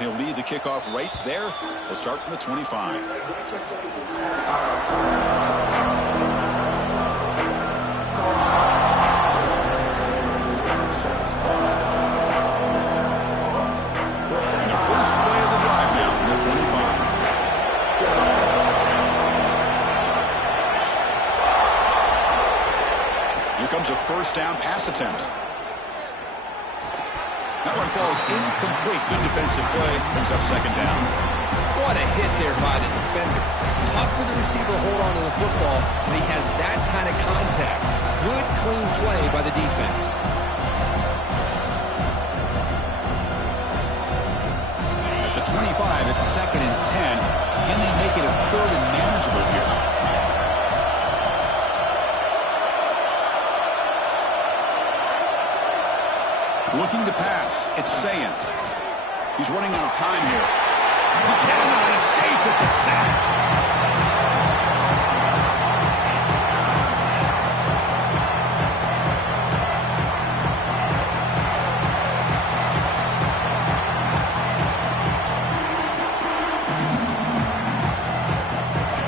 And he'll lead the kickoff right there. He'll start from the 25. And the first play of the drive now from the 25. Here comes a first down pass attempt. That one falls incomplete. Good defensive play. Brings up second down. What a hit there by the defender. Tough for the receiver to hold on to the football, but he has that kind of contact. Good, clean play by the defense. At the 25, it's 2nd and 10. Can they make it a 3rd and manageable here? Looking to pass. It's Sayan. He's running out of time here. He cannot escape. It's a sack.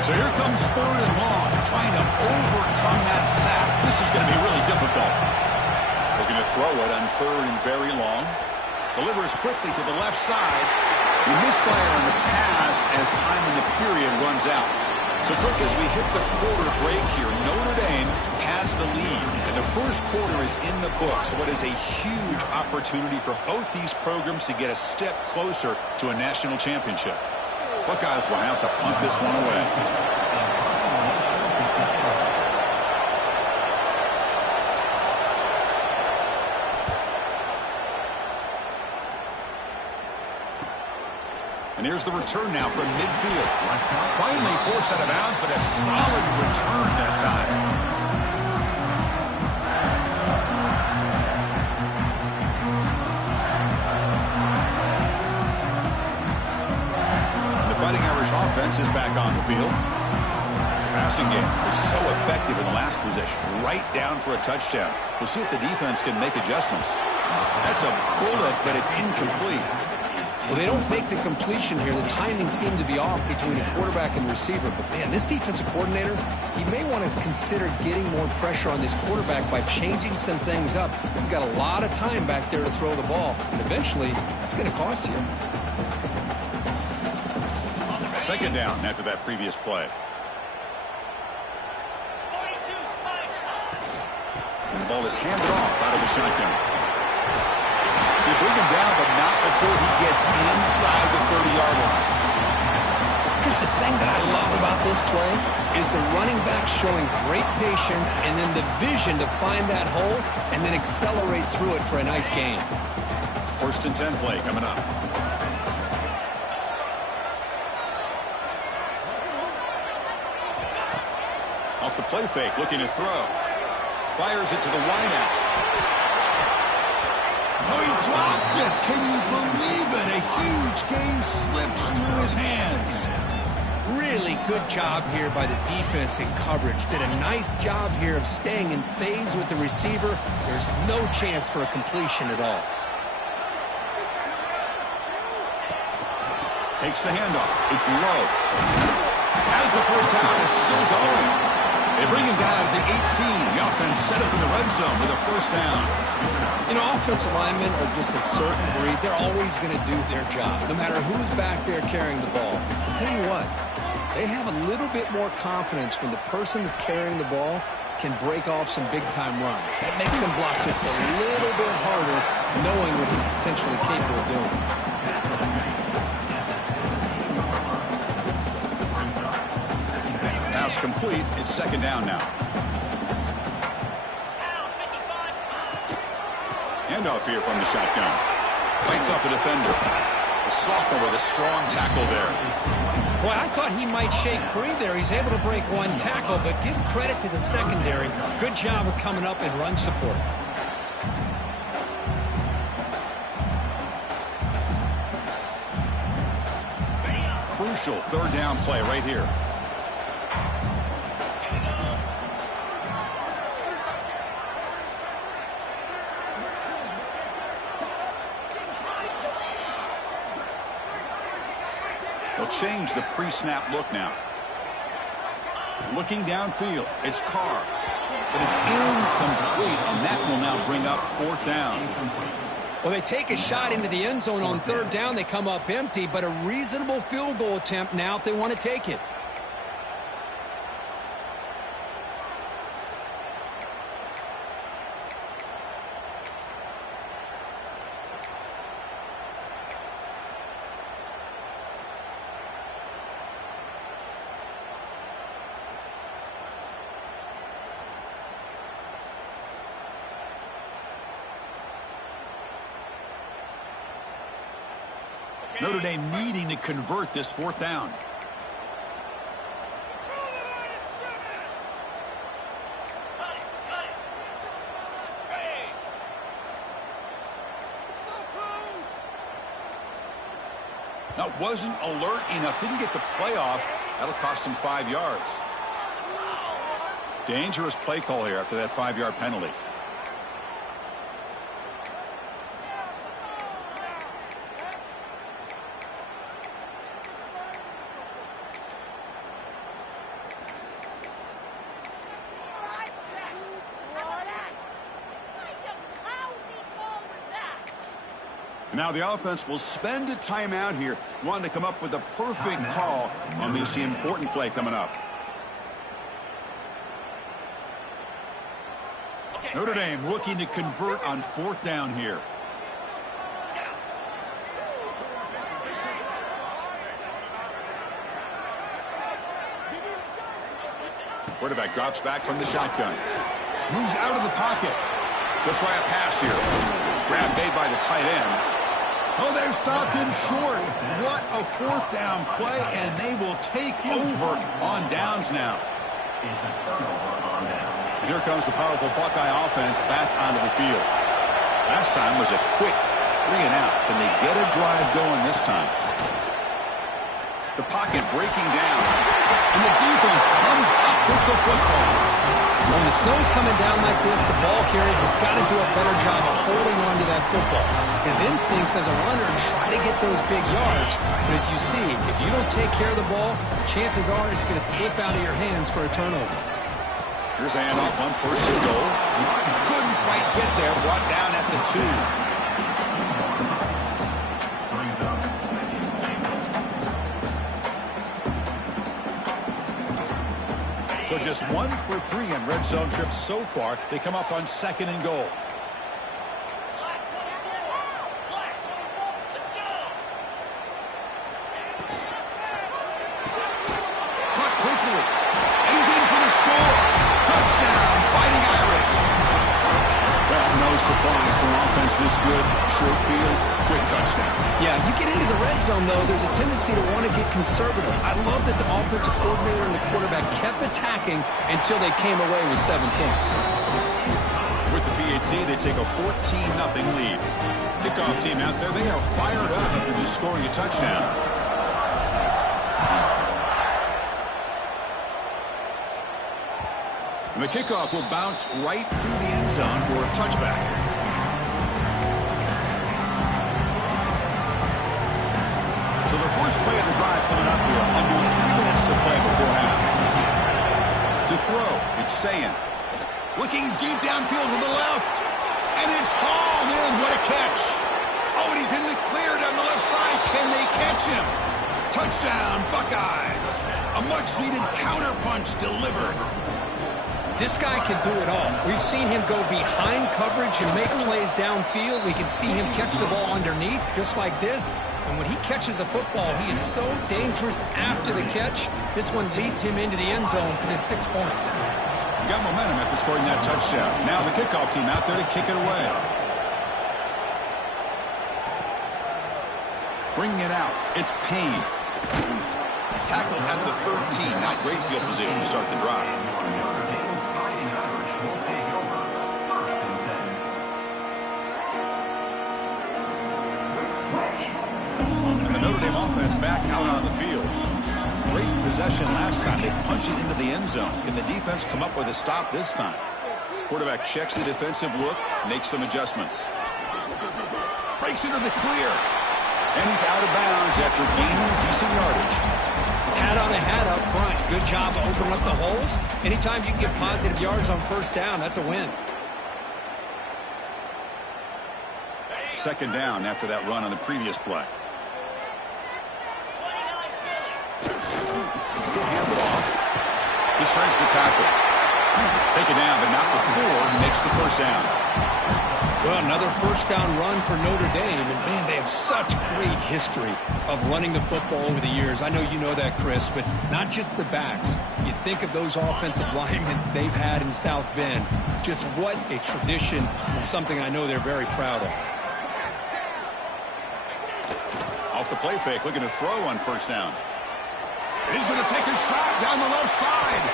So here comes 3rd and long. Trying to overcome that sack. This is going to be really difficult. Looking to throw it on 3rd and very long. Delivers quickly to the left side. He misfire on the pass as time in the period runs out. So quick as we hit the quarter break here, Notre Dame has the lead. And the first quarter is in the books. What is a huge opportunity for both these programs to get a step closer to a national championship. Buckeyes will have to punt this one away. And here's the return now from midfield. Finally forced out of bounds, but a solid return that time. The Fighting Irish offense is back on the field. The passing game was so effective in the last possession, right down for a touchdown. We'll see if the defense can make adjustments. That's a bullet, but it's incomplete. Well, they don't make the completion here. The timing seemed to be off between the quarterback and the receiver. But, man, this defensive coordinator, he may want to consider getting more pressure on this quarterback by changing some things up. He's got a lot of time back there to throw the ball. And eventually, it's going to cost you. Second down after that previous play. And the ball is handed off out of the shotgun. They bring him down, but not before he gets inside the 30-yard line. Here's the thing that I love about this play is the running back showing great patience and then the vision to find that hole and then accelerate through it for a nice gain. 1st and 10 play coming up. Off the play fake, looking to throw. Fires it to the wideout. Oh, he dropped it. Can you believe it? A huge gain slips through his hands. Really good job here by the defense in coverage. Did a nice job here of staying in phase with the receiver. There's no chance for a completion at all. Takes the handoff. It's low. As the first down is still going. They bring him down at the 18. The offense set up in the red zone with a first down. You know, offensive linemen are just a certain breed. They're always going to do their job, no matter who's back there carrying the ball. I'll tell you what, they have a little bit more confidence when the person that's carrying the ball can break off some big-time runs. That makes them block just a little bit harder, knowing what he's potentially capable of doing. Pass complete. It's second down now. Handoff here from the shotgun. Bites off a defender. The sophomore with a strong tackle there. Boy, I thought he might shake free there. He's able to break one tackle, but give credit to the secondary. Good job of coming up and run support. Crucial third down play right here. They'll change the pre-snap look now. Looking downfield, it's Carr. But it's incomplete, and that will now bring up 4th down. Well, they take a shot into the end zone on 3rd down. They come up empty, but a reasonable field goal attempt now if they want to take it. Notre Dame needing to convert this 4th down. Now, wasn't alert enough. Didn't get the play off. That'll cost him 5 yards. Dangerous play call here after that 5-yard penalty. Now the offense will spend a timeout here, wanting to come up with a perfect call on this important play coming up. Notre Dame looking to convert on 4th down here. Quarterback drops back from the shotgun. Moves out of the pocket. They'll try a pass here. Grab made by the tight end. Oh, they've stopped him short. What a 4th down play, and they will take over on downs now. And here comes the powerful Buckeye offense back onto the field. Last time was a quick 3-and-out. Can they get a drive going this time? The pocket breaking down, and the defense comes up with the football. When the snow's coming down like this, the ball carrier has got to do a better job of holding on to that football. His instincts as a runner try to get those big yards. But as you see, if you don't take care of the ball, chances are it's going to slip out of your hands for a turnover. Here's a handoff on 1st and goal. Couldn't quite get there. Brought down at the 2. So just 1 for 3 in red zone trips so far. They come up on 2nd and goal. Caught quickly. And he's in for the score. Touchdown, Fighting Irish. Well, no surprise for an offense this good. Short field, quick touchdown. Yeah, you get into the red zone, though, there's a tendency to want to get conservative. I love that the offensive coordinator and the quarterback kept attacking until they came away with 7 points. With the PAT, they take a 14-0 lead. Kickoff team out there, they are fired up after just scoring a touchdown. And the kickoff will bounce right through the end zone for a touchback. So the first play of the drive coming up here. Under 3 minutes to play before half. To throw, it's Sayin. Looking deep downfield to the left. And it's hauled in. What a catch. Oh, and he's in the clear down the left side. Can they catch him? Touchdown, Buckeyes. A much-needed counterpunch delivered. This guy can do it all. We've seen him go behind coverage and make plays downfield. We can see him catch the ball underneath, just like this. And when he catches a football, he is so dangerous after the catch. This one leads him into the end zone for the 6 points. You got momentum after scoring that touchdown. Now the kickoff team out there to kick it away. Bringing it out. It's Payne. Tackle at the 13. Not great field position to start the drive. And the Notre Dame offense back out on the field. Great possession last time. They punch it into the end zone. Can the defense come up with a stop this time? Quarterback checks the defensive look, makes some adjustments. Breaks into the clear. And he's out of bounds after gaining decent yardage. Hat on a hat up front. Good job of opening up the holes. Anytime you can get positive yards on first down, that's a win. Second down after that run on the previous play. He'll hand it off. He shreds the tackle. Taken down, but not before he makes the first down. Well, another first down run for Notre Dame, and man, they have such great history of running the football over the years. I know you know that, Chris, but not just the backs. You think of those offensive linemen they've had in South Bend. Just what a tradition and something I know they're very proud of. Off the play fake, looking to throw on first down. And he's going to take a shot down the left side.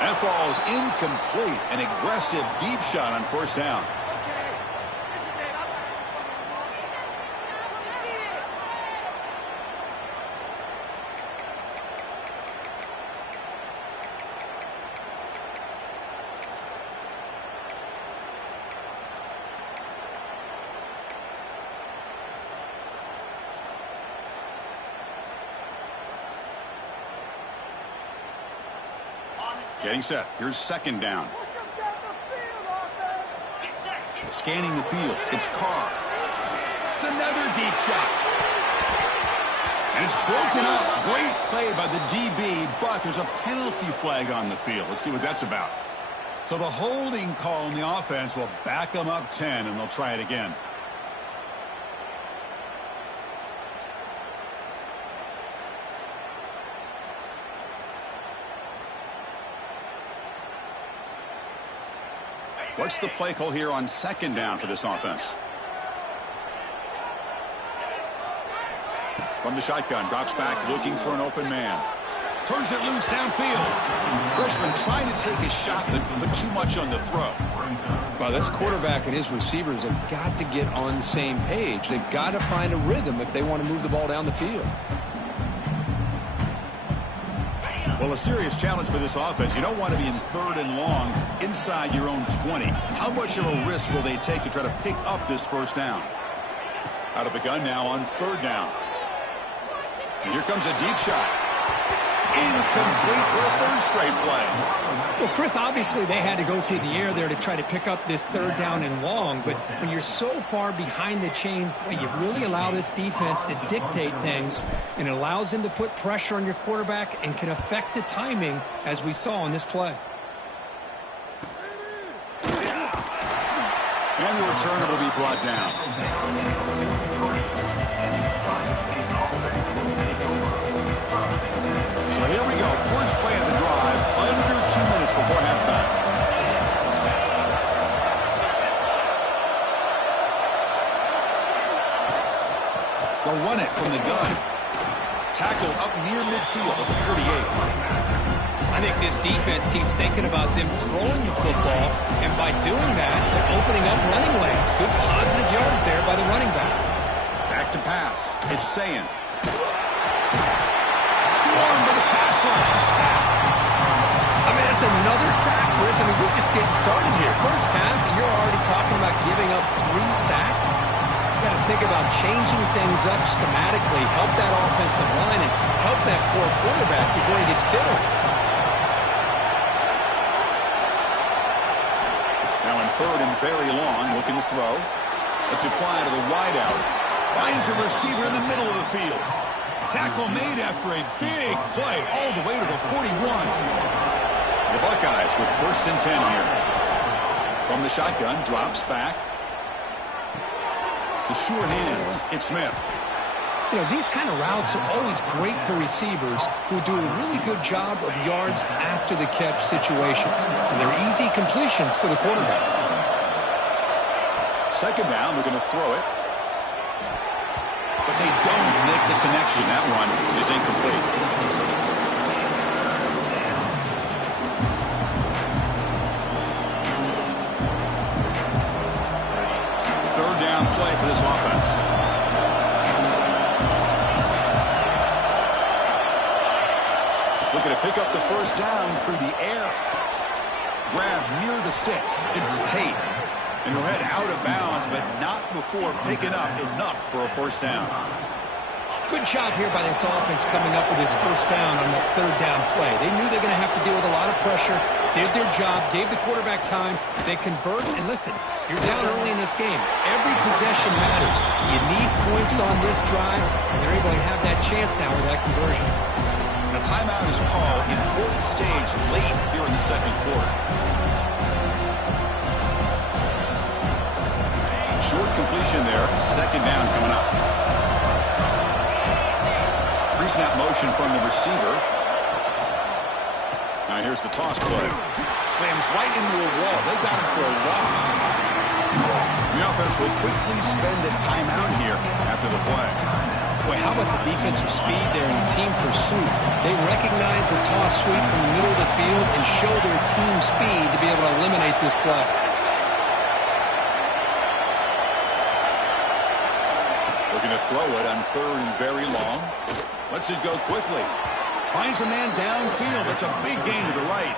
That falls incomplete. An aggressive deep shot on first down. Getting set. Here's second down. Scanning the field. It's Carr. It's another deep shot. And it's broken up. Great play by the DB, but there's a penalty flag on the field. Let's see what that's about. So the holding call on the offense will back them up 10, and they'll try it again. What's the play call here on second down for this offense? From the shotgun, drops back, looking for an open man. Turns it loose downfield. Freshman trying to take a shot, but put too much on the throw. Well, this quarterback and his receivers have got to get on the same page. They've got to find a rhythm if they want to move the ball down the field. Well, a serious challenge for this offense. You don't want to be in third and long inside your own 20. How much of a risk will they take to try to pick up this first down? Out of the gun now on third down. And here comes a deep shot. Incomplete for a third straight play. Well, Chris, obviously they had to go through the air there to try to pick up this third down and long, but when you're so far behind the chains, boy, you really allow this defense to dictate things, and it allows them to put pressure on your quarterback and can affect the timing, as we saw on this play. And the returner will be brought down. So here we go. First play of the drive, under 2 minutes before halftime. They'll run it from the gun. Tackle up near midfield at the 48. I think this defense keeps thinking about them throwing the football, and by doing that, they're opening up running lanes. Good positive yards there by the running back. Back to pass. It's Sayin. Swarmed by the pass rush. He's sacked. I mean, it's another sack, Chris. I mean, we're just getting started here. First half, and you're already talking about giving up 3 sacks. Got to think about changing things up schematically, help that offensive line, and help that poor quarterback before he gets killed. Now in third and very long, looking to throw. Lets it fly to the wideout. Finds a receiver in the middle of the field. Tackle made after a big play all the way to the 41. The Buckeyes with first and 10 here. From the shotgun, drops back. The sure hands. It's Smith. You know, these kind of routes are always great for receivers who do a really good job of yards after the catch situations. And they're easy completions for the quarterback. Second down, we're going to throw it. But they don't make the connection. That one is incomplete. Third down play for this offense. Looking to pick up the first down through the air. Grab near the sticks. It's Tate. And he'll head out of bounds, but not before picking up enough for a first down. Good job here by this offense coming up with his first down on that third down play. They knew they're going to have to deal with a lot of pressure, did their job, gave the quarterback time. They convert, and listen, you're down early in this game. Every possession matters. You need points on this drive, and they're able to have that chance now with that conversion. A timeout is called. Important stage late here in the second quarter. Short completion there. Second down coming up. Pre-snap motion from the receiver. Now here's the toss play. Slams right into a wall. They've got him for a loss. The offense will quickly spend a timeout here after the play. Boy, how about the defensive speed there in team pursuit? They recognize the toss sweep from the middle of the field and show their team speed to be able to eliminate this play. Looking to throw it on third and very long. Lets it go quickly. Finds a man downfield. It's a big gain to the right.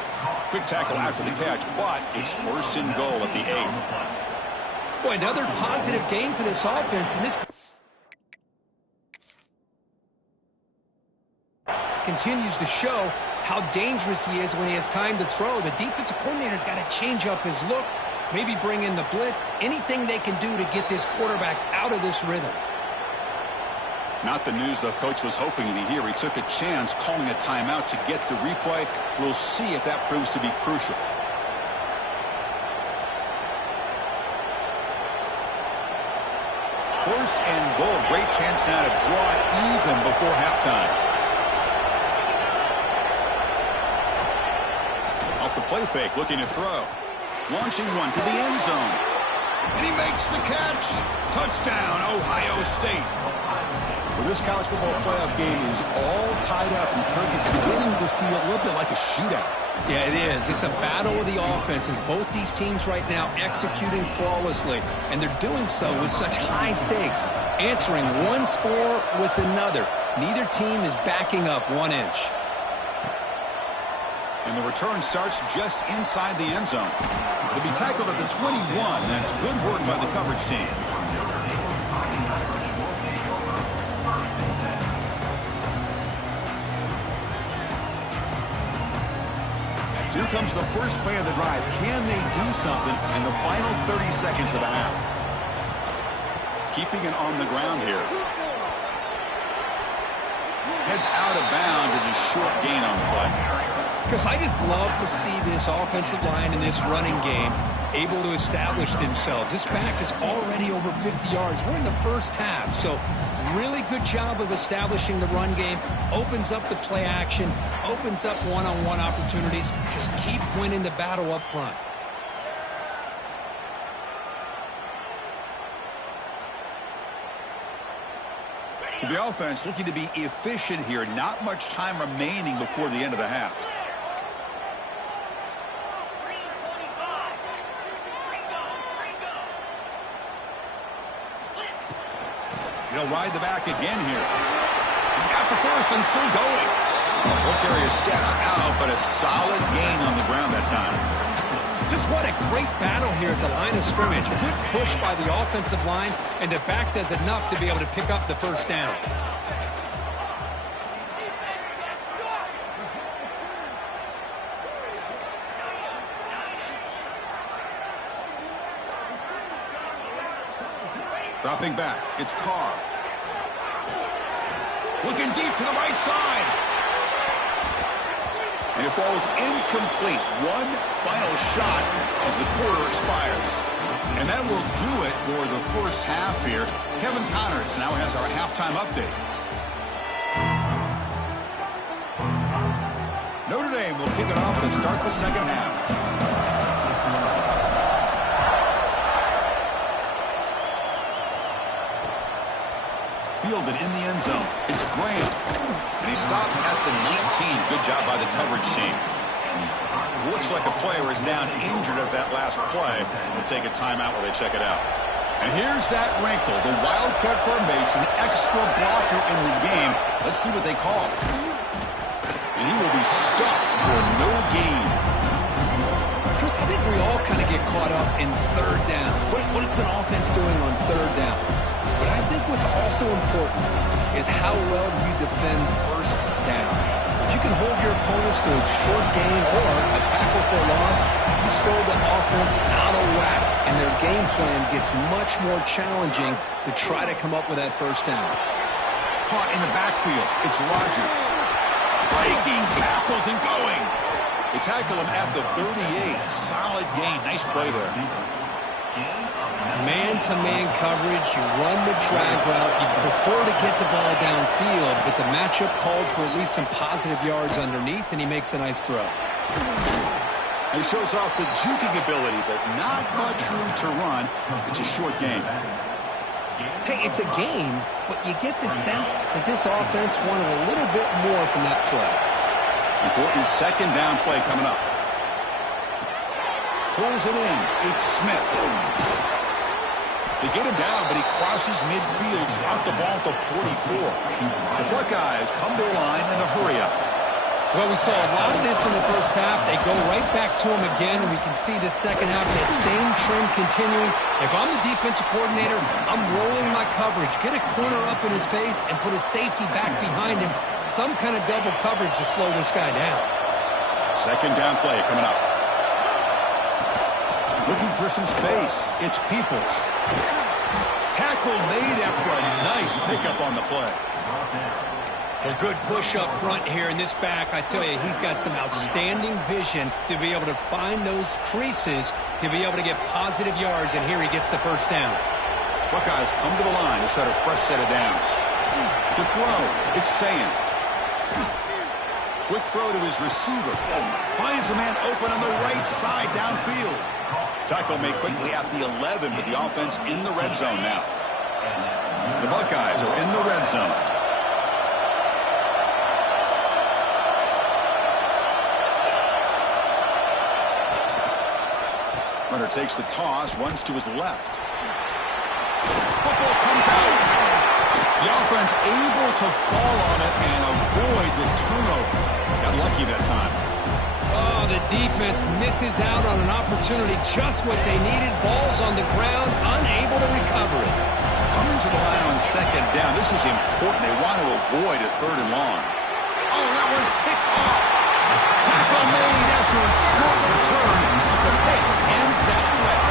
Quick tackle after the catch, but it's first and goal at the 8. Boy, another positive game for this offense, and this continues to show how dangerous he is when he has time to throw. The defensive coordinator's got to change up his looks, maybe bring in the blitz, anything they can do to get this quarterback out of this rhythm. Not the news the coach was hoping to hear. He took a chance calling a timeout to get the replay. We'll see if that proves to be crucial. First and goal. Great chance now to draw even before halftime. Off the play fake, looking to throw. Launching one to the end zone. And he makes the catch. Touchdown, Ohio State. Well, this college football playoff game is all tied up, and Kirk, it's beginning to feel a little bit like a shootout. Yeah, it is. It's a battle of the offenses. Both these teams right now executing flawlessly, and they're doing so with such high stakes, answering one score with another. Neither team is backing up 1 inch. And the return starts just inside the end zone. He'll be tackled at the 21. That's good work by the coverage team. Here comes the first play of the drive. Can they do something in the final 30 seconds of the half? Keeping it on the ground here. Heads out of bounds as a short gain on the play. Because I just love to see this offensive line in this running game able to establish themselves. This back is already over 50 yards. We're in the first half, so really good job of establishing the run game. Opens up the play action, opens up one-on-one opportunities. Just keep winning the battle up front. To the offense, looking to be efficient here. Not much time remaining before the end of the half. He'll ride the back again here. He's got the first and still going. Both carrier steps out, but a solid gain on the ground that time. Just what a great battle here at the line of scrimmage. Good push by the offensive line, and the back does enough to be able to pick up the first down. Dropping back, it's Carr. Looking deep to the right side. And it falls incomplete. One final shot as the quarter expires. And that will do it for the first half here. Kevin Connors now has our halftime update. Notre Dame will kick it off to start the second half. Fielded in the end zone. It's Graham. And he stopped at the 19. Good job by the coverage team. Looks like a player is down injured at that last play. We'll take a timeout while they check it out. And here's that wrinkle. The wildcat formation, extra blocker in the game. Let's see what they call. And he will be stuffed for no gain. Chris, I think we all kind of get caught up in third down. What is an offense doing on third down? But I think what's also important is how well do you defend first down. If you can hold your opponents to a short gain or a tackle for a loss, you throw the offense out of whack, and their game plan gets much more challenging to try to come up with that first down. Caught in the backfield. It's Rodgers. Breaking tackles and going. They tackle him at the 38. Solid gain. Nice play there. Man-to-man coverage, you run the drag route, you prefer to get the ball downfield, but the matchup called for at least some positive yards underneath, and he makes a nice throw. He shows off the juking ability, but not much room to run. It's a short game. Hey, it's a game, but you get the sense that this offense wanted a little bit more from that play. Important second down play coming up. Pulls it in. It's Smith. They get him down, but he crosses midfield, out the ball to 44. The Buckeyes come to a line in a hurry-up. Well, we saw a lot of this in the first half. They go right back to him again. We can see the second half, that same trend continuing. If I'm the defensive coordinator, I'm rolling my coverage. Get a corner up in his face and put a safety back behind him. Some kind of double coverage to slow this guy down. Second down play coming up. Looking for some space. It's Peoples. Tackle made after a nice pickup on the play. A good push up front here in this back. I tell you, he's got some outstanding vision to be able to find those creases to be able to get positive yards, and here he gets the first down. Buckeyes come to the line to set a fresh set of downs. To throw, it's Sam. Quick throw to his receiver. Finds a man open on the right side downfield. Tackle made quickly at the 11, but the offense in the red zone now. The Buckeyes are in the red zone. Runner takes the toss, runs to his left. Football comes out. The offense able to fall on it and avoid the turnover. Got lucky that time. Oh, the defense misses out on an opportunity, just what they needed. Ball's on the ground, unable to recover it. Coming to the line on second down. This is important. They want to avoid a third and long. Oh, that one's picked off. Tackle made after a short return. The pick ends that way.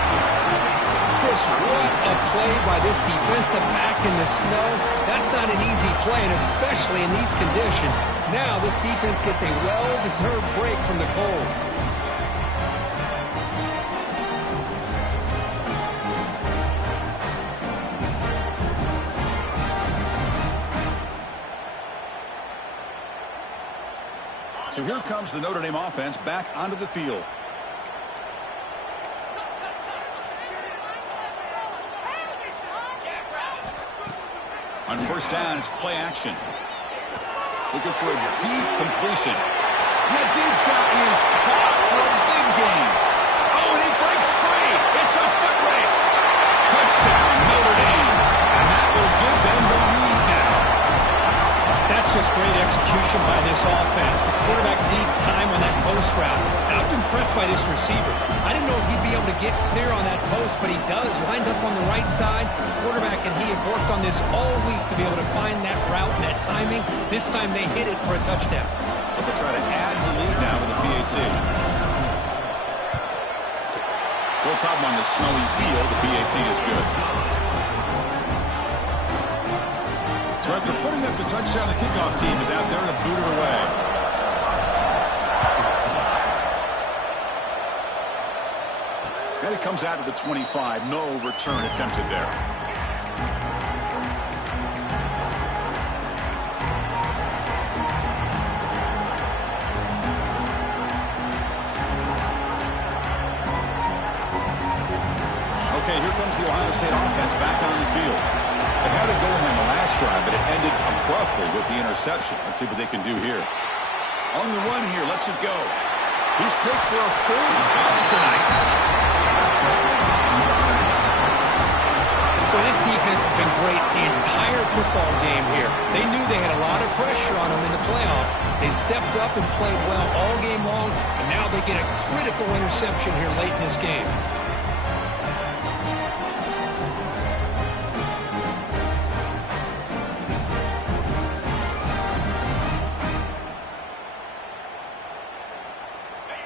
Chris, what a play by this defensive back in the snow. That's not an easy play, and especially in these conditions. Now this defense gets a well-deserved break from the cold. So here comes the Notre Dame offense back onto the field. On first down, it's play action. Looking for a deep completion. That deep shot is caught for a big gain. Oh, and he breaks free. It's a foot race. Touchdown, Notre Dame. And that will give them the lead now. That's just great execution by this offense. The quarterback needs time on that post route. And I'm impressed by this receiver. I didn't know if he'd be able to get clear on that post, but he does. Lined up on the right side. The quarterback and he have worked on this all week to be able to find that route and that timing. This time they hit it for a touchdown. But they'll try to add the lead now to the PAT. No problem on the snowy field. The PAT is good. So after putting up the touchdown, the kickoff team is out there to boot it away. And it comes out to the 25. No return attempted there. Okay, here comes the Ohio State offense back on the field. They had it going on the last drive, but it ended abruptly with the interception. Let's see what they can do here. On the run here, lets it go. He's picked for a third time tonight. Well, This defense has been great the entire football game here. They knew they had a lot of pressure on them in the playoff. They stepped up and played well all game long, and now they get a critical interception here late in this game.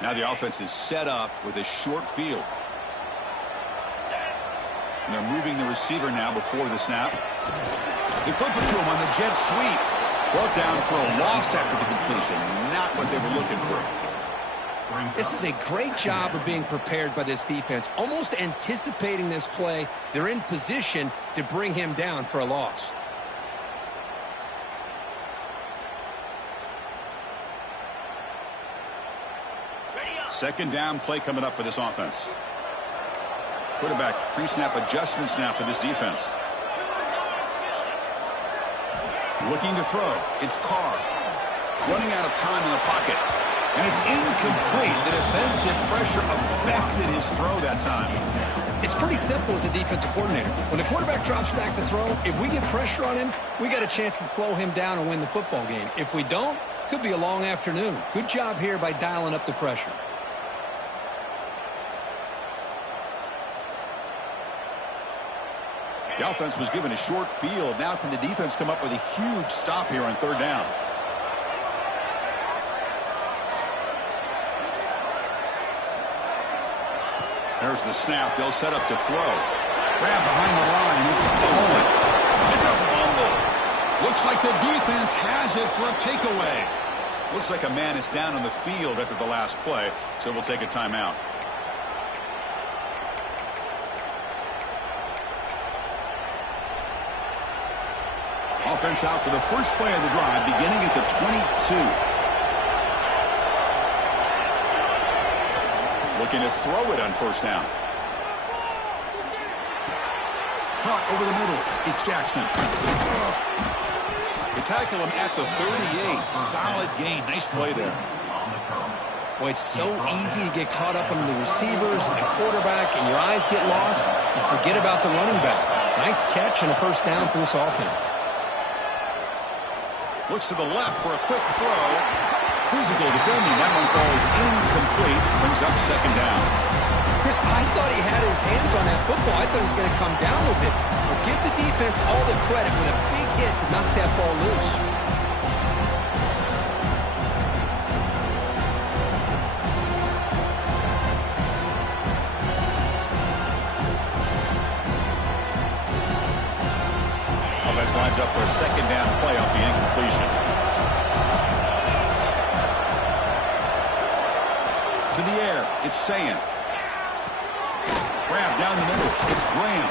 Now the offense is set up with a short field. And they're moving the receiver now before the snap. They flip it to him on the jet sweep. Brought down for a loss after the completion. Not what they were looking for. This is a great job of being prepared by this defense. Almost anticipating this play, they're in position to bring him down for a loss. Second down play coming up for this offense. Quarterback pre-snap adjustments now for this defense. Looking to throw. It's Carr. Running out of time in the pocket. And it's incomplete. The defensive pressure affected his throw that time. It's pretty simple as a defensive coordinator. When the quarterback drops back to throw, if we get pressure on him, we got a chance to slow him down and win the football game. If we don't, could be a long afternoon. Good job here by dialing up the pressure. The offense was given a short field. Now can the defense come up with a huge stop here on third down? There's the snap. They'll set up to throw. Grab behind the line. It's stolen. It's a fumble. Looks like the defense has it for a takeaway. Looks like a man is down on the field after the last play, so we'll take a timeout. Offense out for the first play of the drive, beginning at the 22. Looking to throw it on first down. Caught over the middle. It's Jackson. They tackle him at the 38. Solid gain. Nice play there. Boy, it's so easy to get caught up on the receivers and the quarterback, and your eyes get lost. You forget about the running back. Nice catch and a first down for this offense. Looks to the left for a quick throw. Physical defending. That one falls incomplete. Brings up second down. Chris, I thought he had his hands on that football. I thought he was going to come down with it. But give the defense all the credit with a big hit to knock that ball loose. Offense lines up for a second down play off the incompletion. To the air, it's Sayan. Grab down the middle, it's Graham.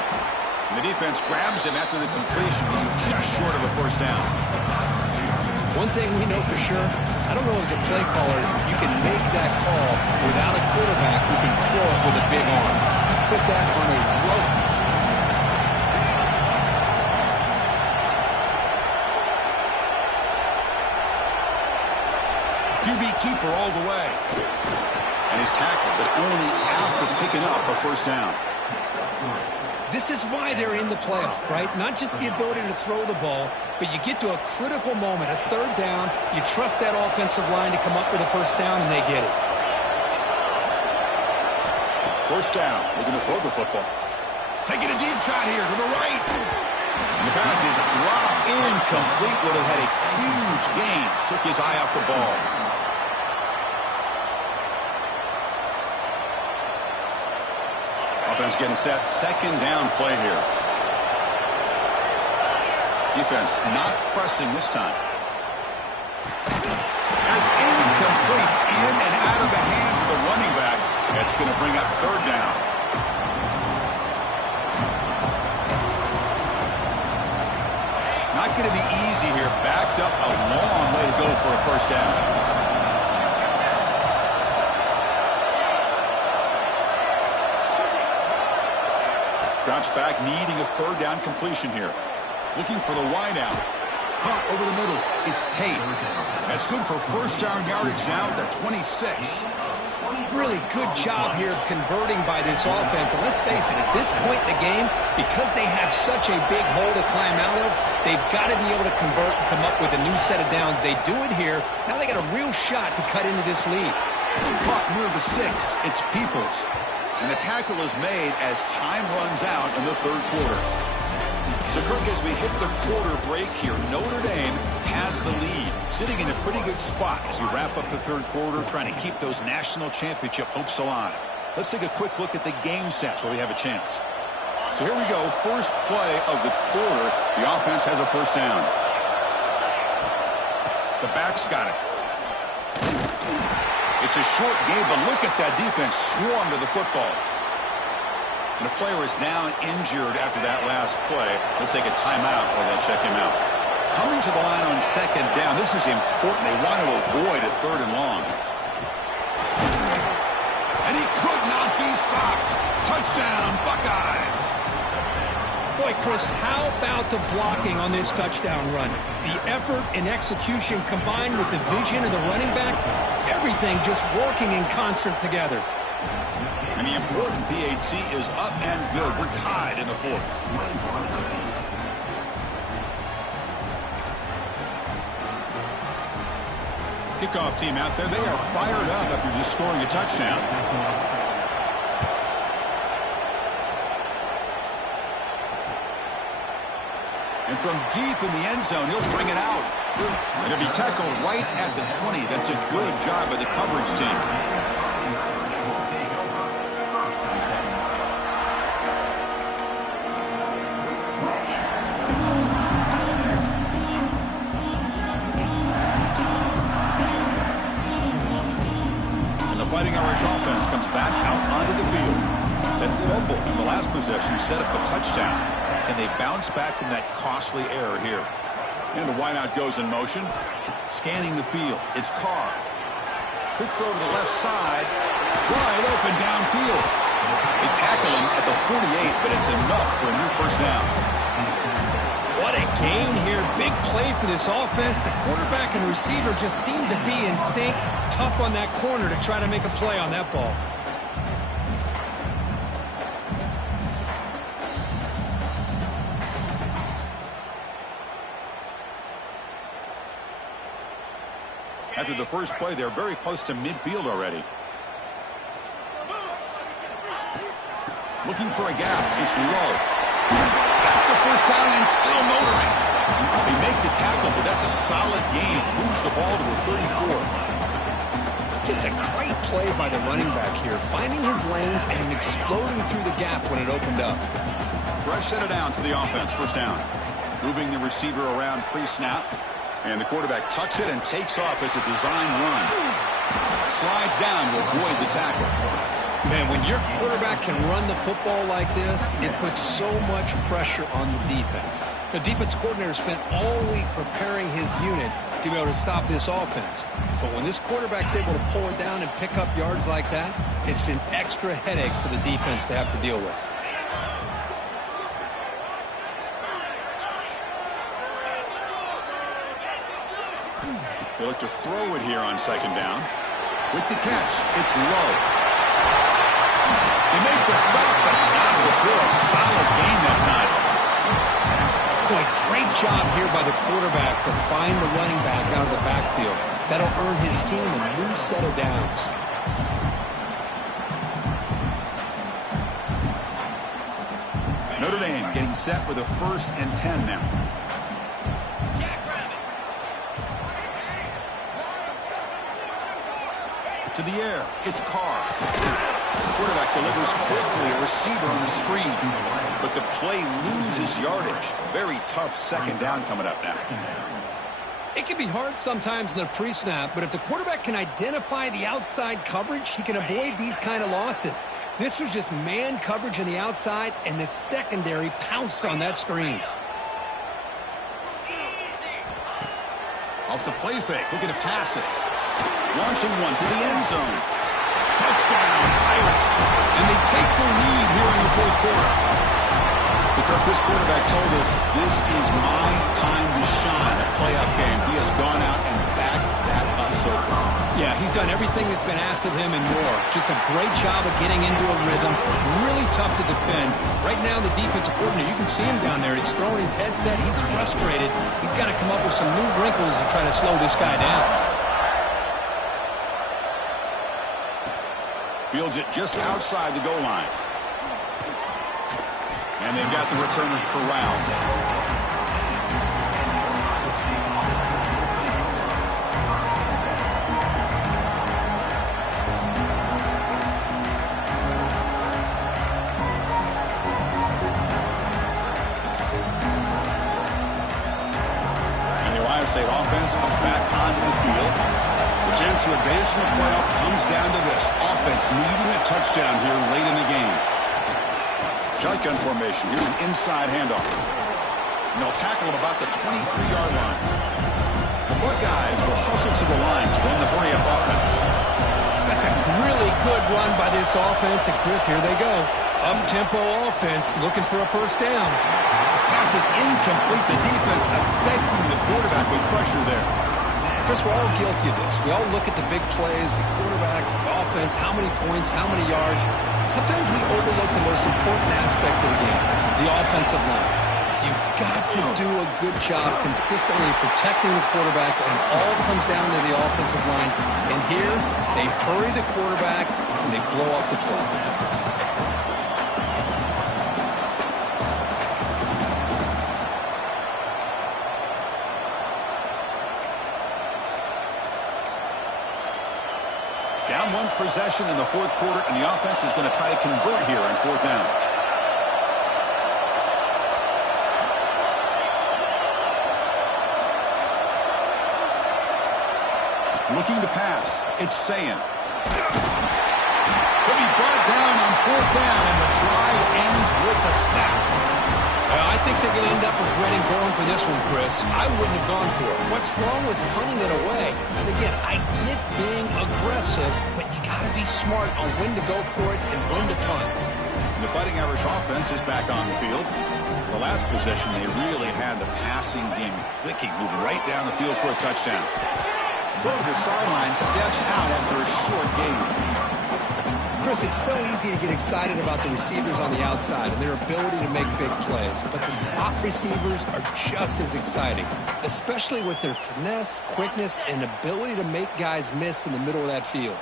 And the defense grabs him after the completion. He's just short of a first down. One thing we know for sure, I don't know as a play caller, you can make that call without a quarterback who can throw it with a big arm. You put that on a rope. QB keeper all the way. And he's tackled, but only after picking up a first down. This is why they're in the playoff, right? Not just the ability to throw the ball, but you get to a critical moment, a third down. You trust that offensive line to come up with a first down, and they get it. First down. Looking to throw the football. Taking a deep shot here to the right. And the pass is dropped incomplete. Would have had a huge gain. Took his eye off the ball. Offense getting set. Second down play here. Defense not pressing this time. That's incomplete. In and out of the hands of the running back. That's going to bring up third down. Not going to be easy here. Backed up a long way to go for a first down. Drops back, needing a third down completion here. Looking for the wide out. Caught over the middle. It's Tate. That's good for first down yardage now at the 26. really good job here of converting by this offense. And let's face it, at this point in the game, because they have such a big hole to climb out of, they've got to be able to convert and come up with a new set of downs. They do it here. Now they got a real shot to cut into this lead. Caught near the sticks. It's Peoples. And the tackle is made as time runs out in the third quarter. So, Kirk, as we hit the quarter break here, Notre Dame has the lead, sitting in a pretty good spot as we wrap up the third quarter, trying to keep those national championship hopes alive. Let's take a quick look at the game sets where we have a chance. So here we go, first play of the quarter. The offense has a first down. The back's got it. It's a short game, but look at that defense swarm to the football. And a player is down injured after that last play. They'll take a timeout or they'll check him out. Coming to the line on second down, this is important. They want to avoid a third and long. And he could not be stopped. Touchdown, Buckeyes. Boy, Chris, how about the blocking on this touchdown run? The effort and execution combined with the vision of the running back, everything just working in concert together. And the important PAT is up and good. We're tied in the fourth. Kickoff team out there. They are fired up after just scoring a touchdown. And from deep in the end zone, he'll bring it out. And he'll be tackled right at the 20. That's a good job by the coverage team. Fighting Irish offense comes back out onto the field. That fumble in the last possession set up a touchdown. Can they bounce back from that costly error here? And the wideout goes in motion. Scanning the field. It's Carr. Quick throw to the left side. Wide open downfield. They tackle him at the 48, but it's enough for a new first down. What a gain here. Big play for this offense. The quarterback and receiver just seem to be in sync. Tough on that corner to try to make a play on that ball. After the first play, they're very close to midfield already. Looking for a gap. It's low. Got the first down and still motoring. They make the tackle, but that's a solid gain. Moves the ball to the 34. Just a great play by the running back here, finding his lanes and then exploding through the gap when it opened up. Fresh set of downs for the offense. First down. Moving the receiver around pre-snap. And the quarterback tucks it and takes off as a design run. Slides down to avoid the tackle. Man, when your quarterback can run the football like this, it puts so much pressure on the defense. The defense coordinator spent all week preparing his unit to be able to stop this offense. But when this quarterback's able to pull it down and pick up yards like that, it's an extra headache for the defense to have to deal with. They look to throw it here on second down. With the catch, it's low. They make the stop, but not before a solid gain that time. Boy, great job here by the quarterback to find the running back out of the backfield. That'll earn his team a new set of downs. Notre Dame getting set with a 1st and 10 now. To the air, it's Carr. The quarterback delivers quickly, a receiver on the screen. But the play loses yardage. Very tough second down coming up now. It can be hard sometimes in the pre-snap, but if the quarterback can identify the outside coverage, he can avoid these kind of losses. This was just man coverage on the outside, and the secondary pounced on that screen. Off the play fake, looking to pass it. Launching one to the end zone. Touchdown, Irish. And they take the lead here in the fourth quarter. Because this quarterback told us this is my time to shine, a playoff game. He has gone out and backed that up so far. Yeah, he's done everything that's been asked of him and more. Just a great job of getting into a rhythm. Really tough to defend. Right now, the defensive coordinator, you can see him down there. He's throwing his headset. He's frustrated. He's got to come up with some new wrinkles to try to slow this guy down. Fields it just outside the goal line. And they've got the returner corralled. State offense comes back onto the field. The chance to advance in the playoff comes down to this. Offense needing a touchdown here late in the game. Shotgun formation. Here's an inside handoff. And they'll tackle him about the 23-yard line. The Buckeyes will hustle to the line to run the hurry-up offense. That's a really good run by this offense. And, Chris, here they go. Up-tempo offense looking for a first down. Pass is incomplete. The defense affecting the quarterback with pressure there. Chris, we're all guilty of this. We all look at the big plays, the quarterbacks, the offense, how many points, how many yards. Sometimes we overlook the most important aspect of the game, the offensive line. You've got to do a good job consistently protecting the quarterback, and all comes down to the offensive line. And here, they hurry the quarterback, and they blow up the play. Down one possession in the fourth quarter, and the offense is going to try to convert here on fourth down. Looking to pass. It's Sayin. He'll be brought down on fourth down, and the drive ends with the sack. I think they're going to end up regretting going for this one, Chris. I wouldn't have gone for it. What's wrong with punting it away? And again, I get being aggressive, but you got to be smart on when to go for it and when to punt. The Fighting Irish offense is back on the field. The last possession, they really had the passing game clicking, moved right down the field for a touchdown. Go to the sideline, steps out after a short game. Chris, it's so easy to get excited about the receivers on the outside and their ability to make big plays, but the slot receivers are just as exciting, especially with their finesse, quickness, and ability to make guys miss in the middle of that field.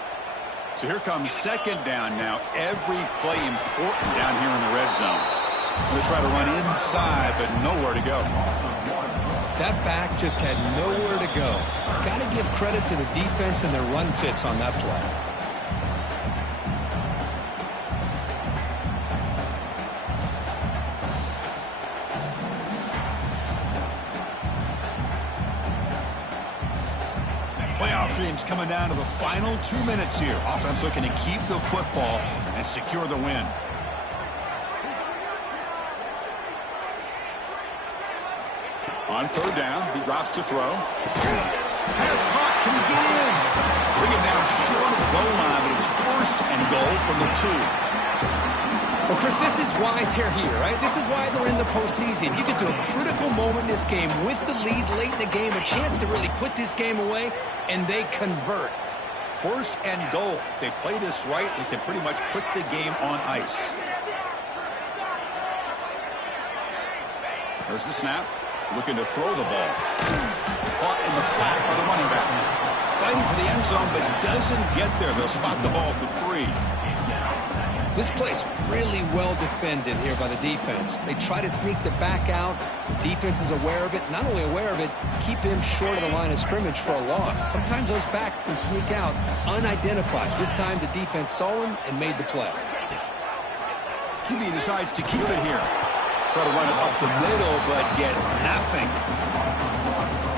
So here comes second down now. Every play important down here in the red zone. They try to run inside, but nowhere to go. That back just had nowhere to go. Got to give credit to the defense and their run fits on that play. Playoff games coming down to the final 2 minutes here. Offense looking to keep the football and secure the win. On third down, he drops to throw. Pass caught. Can he get in? Bring it down short of the goal line, but it was first and goal from the 2. Well, Chris, this is why they're here, right? This is why they're in the postseason. You get to a critical moment in this game with the lead late in the game, a chance to really put this game away, and they convert. First and goal. If they play this right, they can pretty much put the game on ice. There's the snap. Looking to throw the ball. Caught in the flat by the running back. Fighting for the end zone, but doesn't get there. They'll spot the ball at the 3. This play's really well defended here by the defense. They try to sneak the back out. The defense is aware of it. Not only aware of it, keep him short of the line of scrimmage for a loss. Sometimes those backs can sneak out unidentified. This time the defense saw him and made the play. QB decides to keep it here. Try to run it up the middle, but get nothing.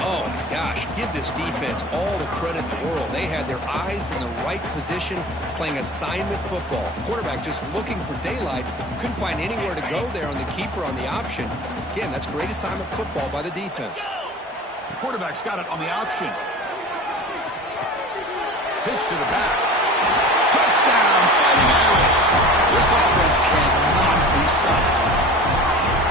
Oh, my gosh. Give this defense all the credit in the world. They had their eyes in the right position, playing assignment football. Quarterback just looking for daylight. Couldn't find anywhere to go there on the keeper on the option. Again, that's great assignment football by the defense. The quarterback's got it on the option. Pitch to the back. Touchdown, Fighting Irish. This offense cannot be stopped.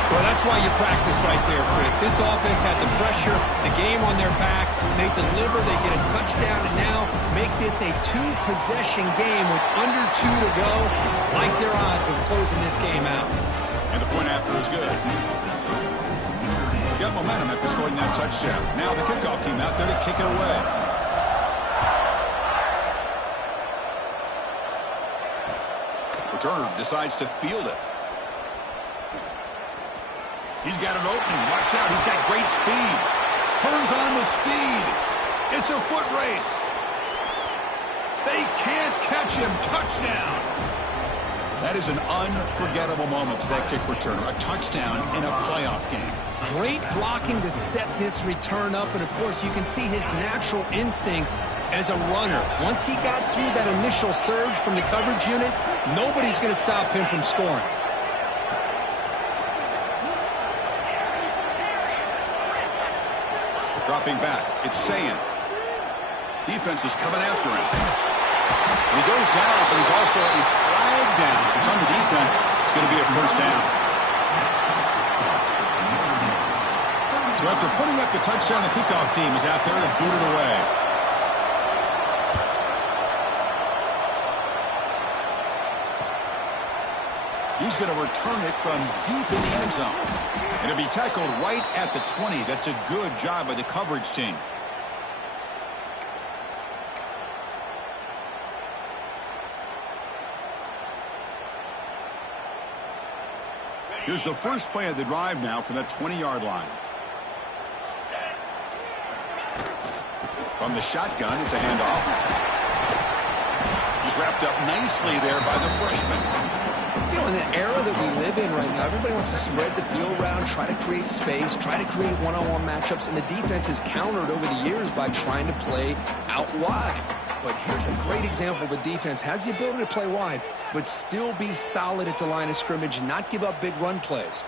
Well, that's why you practice right there, Chris. This offense had the pressure, the game on their back. They deliver, they get a touchdown, and now make this a two-possession game with under 2 to go. Like their odds of closing this game out. And the point after is good. Got momentum after scoring that touchdown. Now the kickoff team out there to kick it away. Returner decides to field it. He's got an opening. Watch out. He's got great speed. Turns on the speed. It's a foot race. They can't catch him. Touchdown. That is an unforgettable moment for that kick returner. A touchdown in a playoff game. Great blocking to set this return up. And, of course, you can see his natural instincts as a runner. Once he got through that initial surge from the coverage unit, nobody's going to stop him from scoring. Dropping back. It's Sayan. Defense is coming after him. He goes down, but there's also a flag down. It's on the defense. It's going to be a first down. So after putting up the touchdown, the kickoff team is out there to boot it away. He's going to return it from deep in the end zone. And it'll be tackled right at the 20. That's a good job by the coverage team. Here's the first play of the drive now from that 20-yard line. From the shotgun, it's a handoff. He's wrapped up nicely there by the freshman. You know, in the era that we live in right now, everybody wants to spread the field around, try to create space, try to create one-on-one matchups, and the defense is countered over the years by trying to play out wide. But here's a great example. The defense has the ability to play wide, but still be solid at the line of scrimmage and not give up big run plays.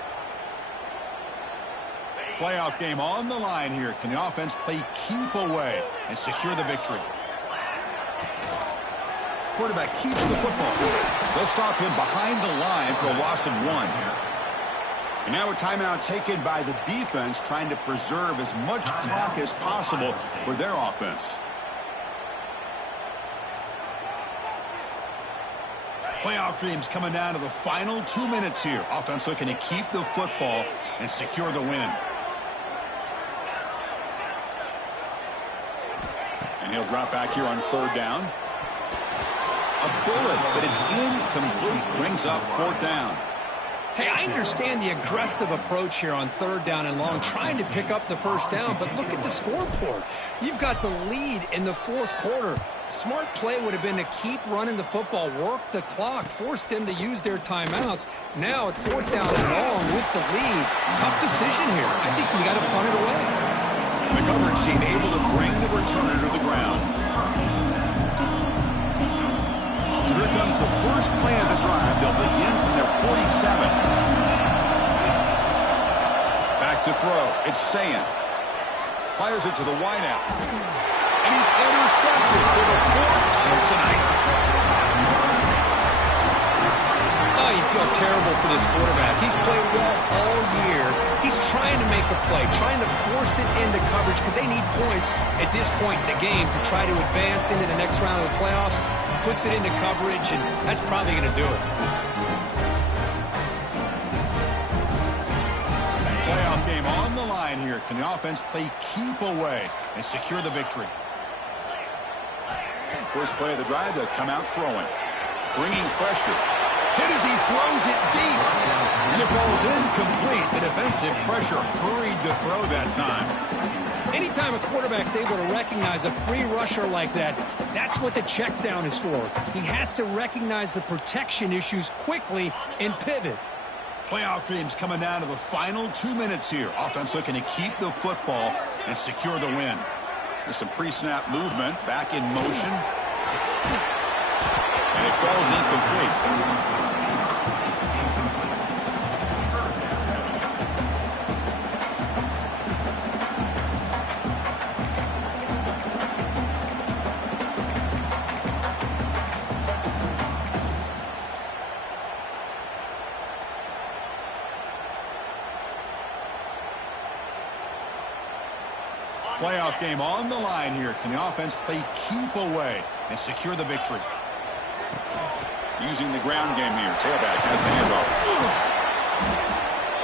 Playoff game on the line here. Can the offense play keep away and secure the victory? Quarterback keeps the football. They'll stop him behind the line for a loss of 1. And now a timeout taken by the defense, trying to preserve as much clock as possible for their offense. Playoff teams coming down to the final 2 minutes here. Offense looking to keep the football and secure the win. And he'll drop back here on third down. A bullet, but it's incomplete. Brings up fourth down. Hey, I understand the aggressive approach here on third down and long, trying to pick up the first down, but look at the scoreboard. You've got the lead in the fourth quarter. Smart play would have been to keep running the football, work the clock, force them to use their timeouts. Now at fourth down and long with the lead. Tough decision here. I think you got to punt it away. The coverage team able to bring the returner to the ground. So here comes the first play of the drive. They'll begin from their 47. Back to throw. It's Sayan. Fires it to the wideout. And he's intercepted for the 4th time tonight. Oh, you feel terrible for this quarterback. He's played well all year. He's trying to make a play, trying to force it into coverage because they need points at this point in the game to try to advance into the next round of the playoffs. Puts it into coverage, and that's probably going to do it. Playoff game on the line here. Can the offense play keep away and secure the victory? First play of the drive, they'll come out throwing. Bringing pressure. Hit as he throws it deep. And it falls incomplete. The defensive pressure hurried the throw that time. Anytime a quarterback's able to recognize a free rusher like that, that's what the check down is for. He has to recognize the protection issues quickly and pivot. Playoff teams coming down to the final 2 minutes here. Offense looking to keep the football and secure the win. There's some pre-snap movement. Back in motion. And it falls incomplete. Playoff game on the line here. Can the offense play keep away and secure the victory? Using the ground game here. Tailback has the handoff.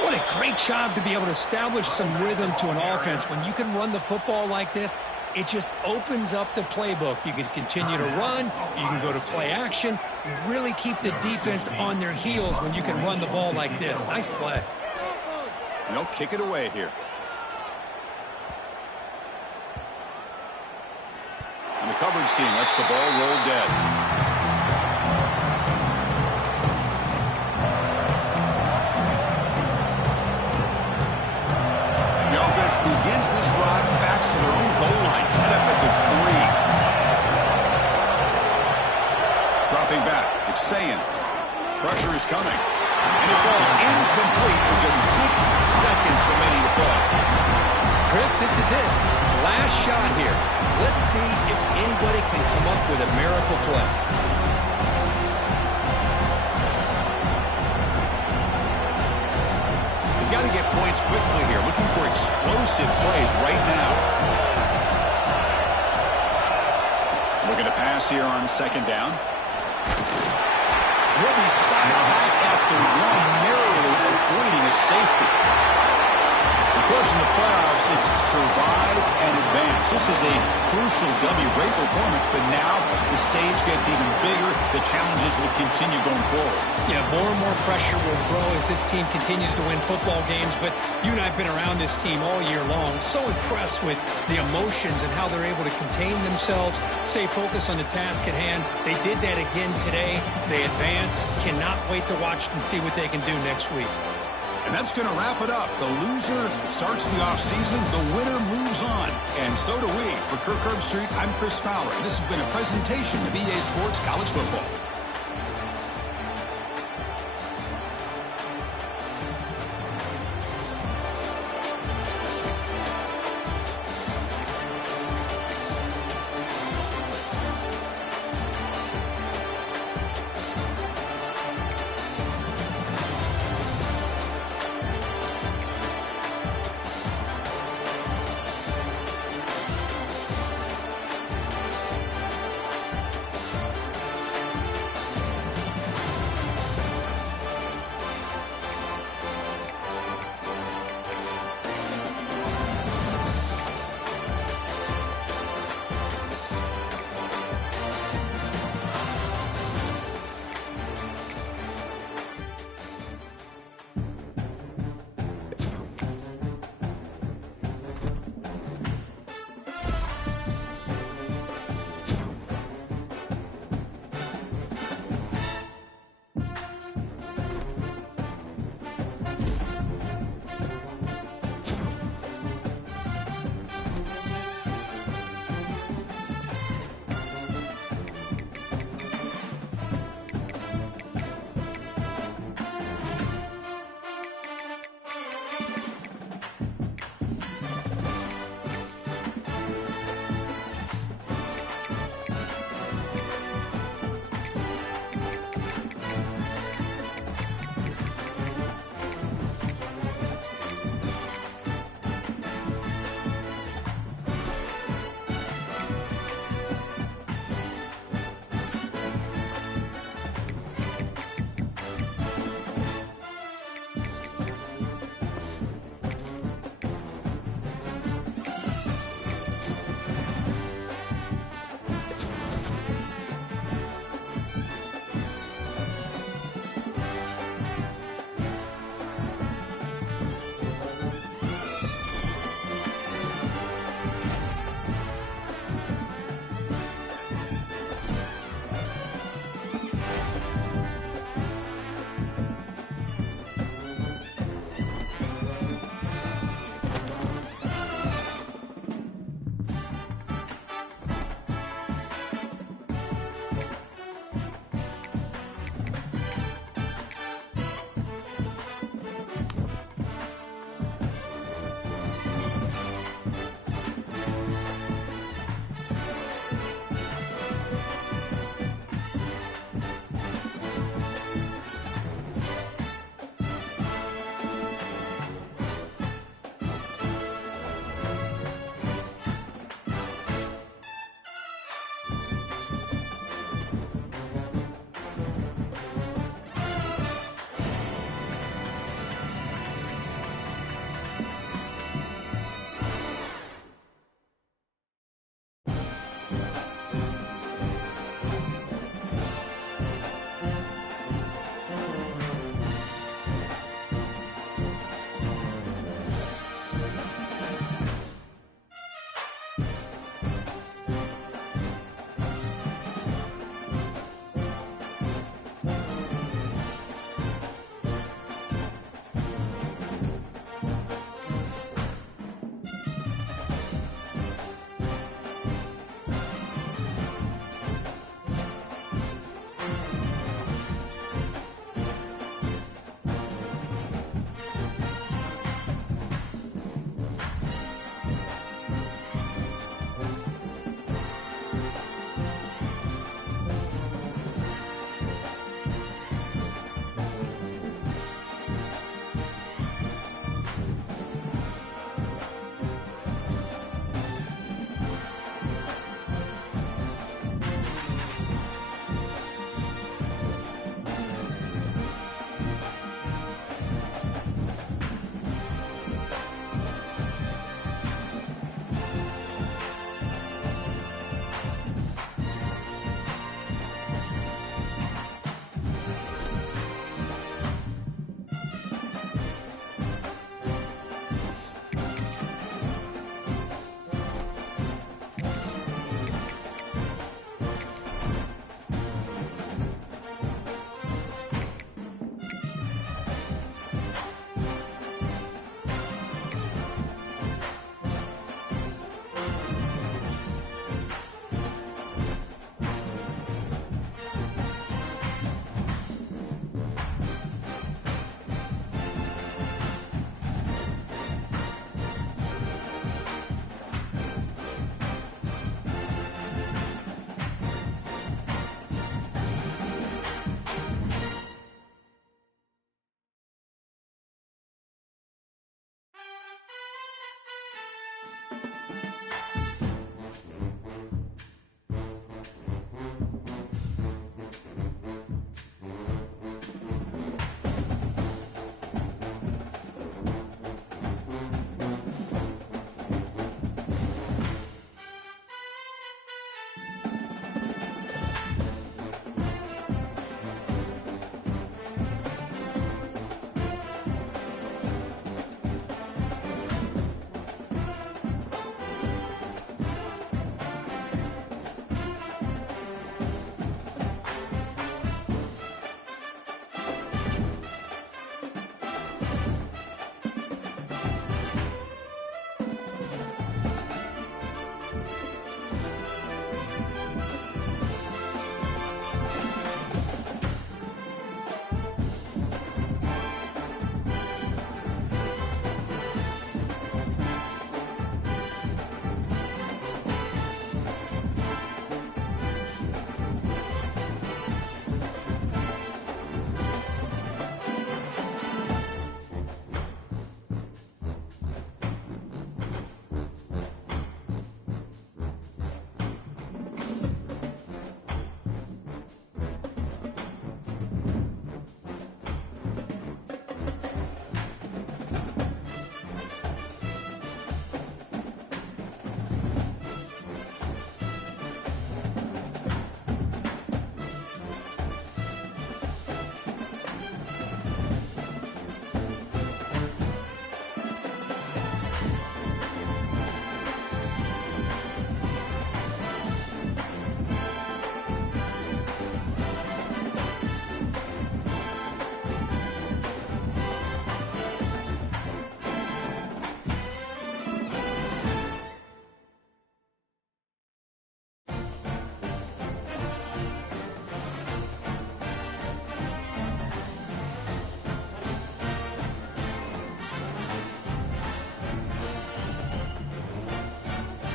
What a great job to be able to establish some rhythm to an offense. When you can run the football like this, it just opens up the playbook. You can continue to run. You can go to play action. You really keep the defense on their heels when you can run the ball like this. Nice play. They'll kick it away here. And the coverage team lets the ball roll dead. The offense begins this drive back to their own goal line, set up at the 3. Dropping back, it's saying pressure is coming. And it falls incomplete with just 6 seconds remaining to play. Chris, this is it. Last shot here. Let's see if anybody can come up with a miracle play. They've got to get points quickly here. Looking for explosive plays right now. Looking to pass here on 2nd down. He'll be sacked back at the 1, narrowly avoiding a safety. Of course, in the playoffs, it's survive and advance. This is a crucial W. Great performance, but now the stage gets even bigger. The challenges will continue going forward. Yeah, more and more pressure will grow as this team continues to win football games, but you and I have been around this team all year long. So impressed with the emotions and how they're able to contain themselves, stay focused on the task at hand. They did that again today. They advance. Cannot wait to watch and see what they can do next week. And that's going to wrap it up. The loser starts the offseason. The winner moves on. And so do we. For Kirk Herbstreit, I'm Chris Fowler. And this has been a presentation of EA Sports College Football.